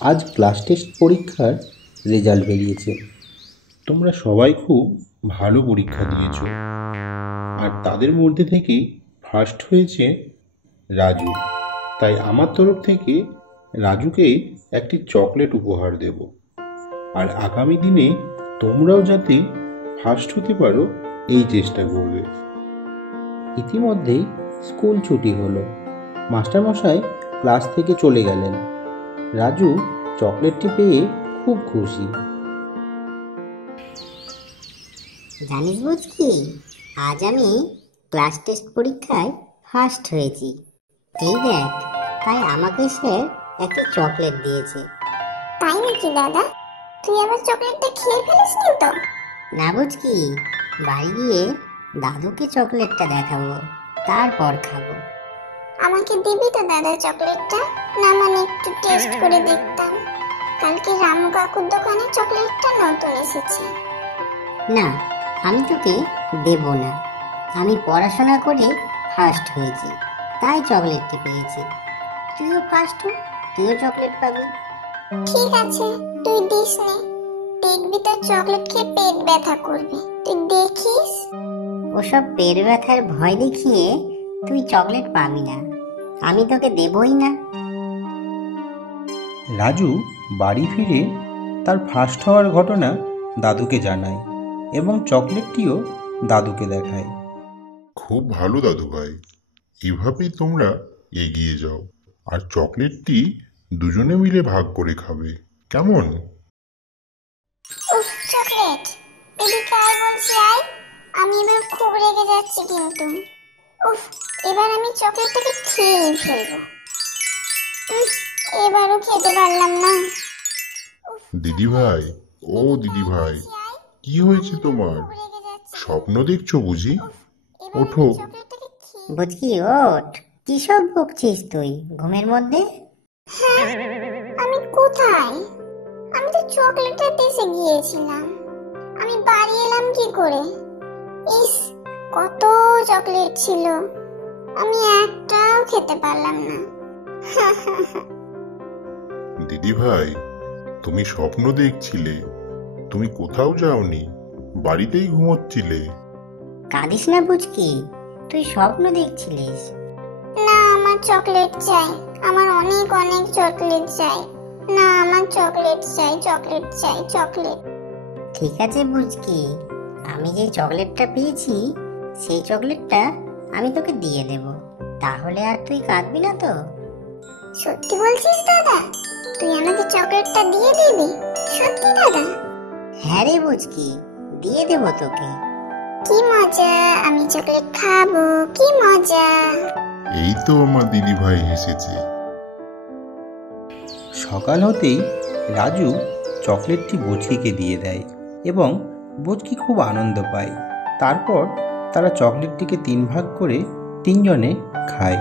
আজ class test পরীক্ষার result বেরিয়েছে। তোমরা সবাই খুব ভালো পরীক্ষা দিয়েছো, আর তাদের মধ্যে থেকে ফার্স্ট হয়েছে রাজু। তাই আমার তরফ থেকে রাজুকে একটি চকলেট উপহার দেব। আর আগামী দিনে তোমরাও যাতে ফার্স্ট হতে পারো এই চেষ্টা করবে। ইতিমধ্যেই স্কুল ছুটি হলো। মাস্টারমশাই ক্লাস থেকে চলে গেলেন। রাজু চকলেটটি পেয়ে খুব খুশি। জানিস বুঝকি, আজ আমি ক্লাস টেস্ট পরীক্ষায় ফার্স্ট হয়েছি। এই দেখ, তাই আমাকে সে একটা চকলেট দিয়েছে। তাই নাকি দাদা? তুই আবার চকলেটটা খেয়ে ফেলিসনি তো? না বুঝকি, বাড়ি গিয়ে দাদুকে চকলেটটা দেখাবো, তারপর খাবো। আমাকে দিবি তো দাদা চকলেটটা? না মানে একটু টেস্ট করে দেখতাম। কালকে রামু কাকুর দোকানে চকলেটটা নতুন এসেছে। না, আমি তোকে দেব না। আমি পড়াশোনা করে ফার্স্ট হয়েছি, তাই চকলেটটি পেয়েছি। তুইও ফার্স্ট হ, তুইও চকলেট পাবি। ঠিক আছে, তুই দিস নে। দেখবি তোর চকলেট খেয়ে পেট ব্যথা করবে, তুই দেখিস। ওসব পেট ব্যথার ভয় দেখিয়ে তুই চকলেট পাবি না, আমি তোকে দেবই না। রাজু বাড়ি ফিরে তার ফার্স্ট হওয়ার ঘটনা দাদুকে জানায় এবং চকলেটটিও দাদুকে দেখায়। খুব ভালো দাদু ভাই, এভাবেই তোমরা এগিয়ে যাও, আর চকলেটটি দুজনে মিলে ভাগ করে খাবে, কেমন? উফ, চকলেট এদিকে আয় বলছি, আয়। আমি এবার খুব রেগে যাচ্ছি কিন্তু। উফ, এবার আমি চকলেটটাকে খেয়েই ফেলবো। এবারও খেতে পারলাম না। দিদি ভাই, ও দিদি ভাই, কি হয়েছে তোমার? স্বপ্ন দেখছো বুঝি? ওঠো। বুঝকি ওঠ, কি সব বকছিস তুই ঘুমের মধ্যে? আমি কোথায়? আমি তো চকলেটটা দেশে গিয়েছিলাম। আমি বাড়ি এলাম কি করে? ইস, কত চকলেট ছিল, আমি একটাও খেতে পারলাম না। দিদি ভাই, তুমি স্বপ্ন দেখছিলে, তুমি কোথাও যাওনি, বাড়িতেই ঘুমোচ্ছিলে। কাঁদিস না বুঝকি, তুই স্বপ্ন দেখছিলিস। না, আমার চকলেট চাই, আমার অনেক অনেক চকলেট চাই। না, আমার চকলেট চাই, চকলেট চাই, চকলেট। ঠিক আছে বুঝকি, আমি যে চকলেটটা পেয়েছি সেই চকলেটটা আমি তোকে দিয়ে দেব, তাহলে আর তুই কাঁদবি না তো? সত্যি বলছিস দাদা? তুই আমাকে চকলেটটা দিয়ে দিবি? সত্যি দাদা? হ্যাঁ রে বুঝকি, দিয়ে দেব তোকে। কি মজা, আমি চকলেট খাবো, কি মজা। এই তো আমার দিদি ভাই এসেছে। সকাল হতেই রাজু চকলেটটি বচকিকে দিয়ে দেয় এবং বচকি খুব আনন্দ পায়। তারপর তারা চকলেটটিকে 3 ভাগ করে 3 জনে খায়।